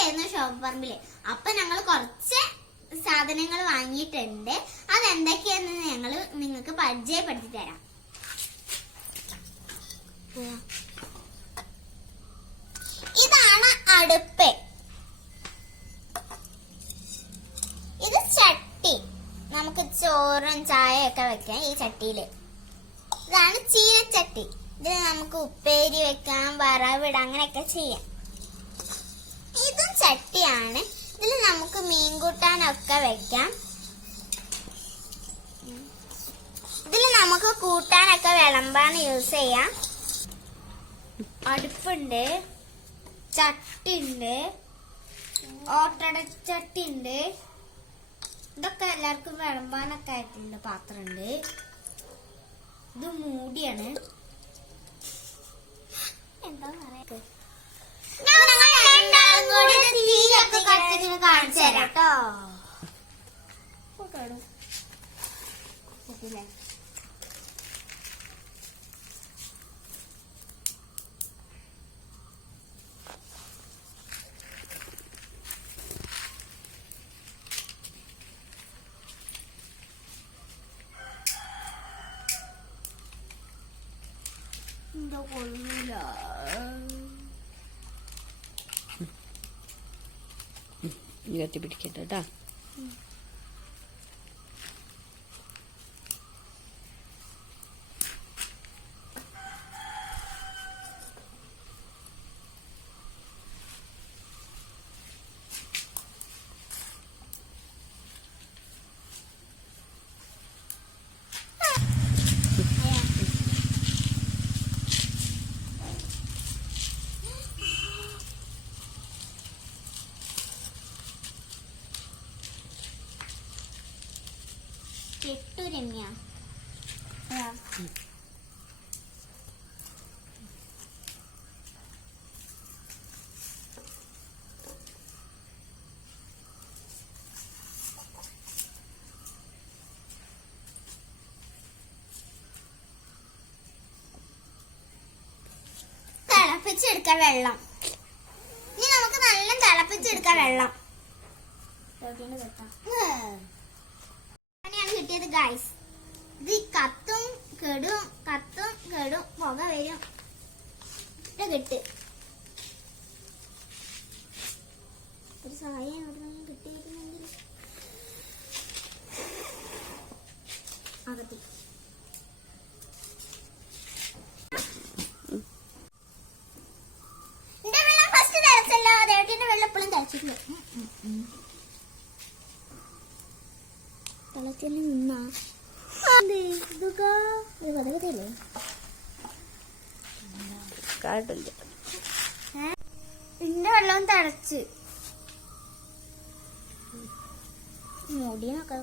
ഉത്സവമായിരുന്നു ഷോപ്പറമ്പിൽ അപ്പൊ ഞങ്ങൾ കുറച്ച് സാധനങ്ങൾ വാങ്ങിയിട്ടുണ്ട്. അതെന്തൊക്കെയാന്ന് ഞങ്ങൾ നിങ്ങൾക്ക് പരിചയപ്പെടുത്തി തരാം ഇതാണ് അടുപ്പ്. ഇത് ചട്ടി. നമുക്ക് ചോറും ചായയൊക്കെ വെക്കാം ഈ ചട്ടിയിൽ. ഇതാണ് ചീനച്ചട്ടി. ഇതിൽ നമുക്ക് ഉപ്പേരി വെക്കാം വറവിടാം അങ്ങനെയൊക്കെ ചെയ്യാം. ഇതും ചട്ടിയാണ്. ഇതിൽ നമുക്ക് മീൻ കൂട്ടാനൊക്കെ വെക്കാം. ഇതിൽ നമുക്ക് കൂട്ടാനൊക്കെ വിളമ്പാണ് യൂസ് ചെയ്യാം. അടുപ്പുണ്ട്. ചട്ടിണ്ട്. ഓട്ടടച്ചട്ടി ഉണ്ട് ഇതൊക്കെ എല്ലാവർക്കും വിളമ്പാനൊക്കെ ആയിട്ടുണ്ട് പാത്രമുണ്ട് ഇത് മൂടിയാണ്. എന്താ പറയാ? തരാം കേട്ടോ എന്താ കൊള്ളൂല ഇനി കത്തി പിടിക്കണ്ട കേട്ടാ കെട്ടു രമ്യ തിളപ്പിച്ചെടുക്കാം വെള്ളം. ഇനി നമുക്ക് നല്ല തിളപ്പിച്ചെടുക്കാം വെള്ളം. കിട്ടിയത് ഗൈസ് ഇത് കത്തും കെടും കത്തും കെടും പുക വരും. ഇത് കിട്ട്. ഒരു സഹായം എവിടുന്നെങ്കിലും തിളച്ചില്ല നിന്നാ? കഥകതല്ലേ കാട്ടില്ല എന്റെ വെള്ളം തിളച്ച് മുടിയൊക്കെ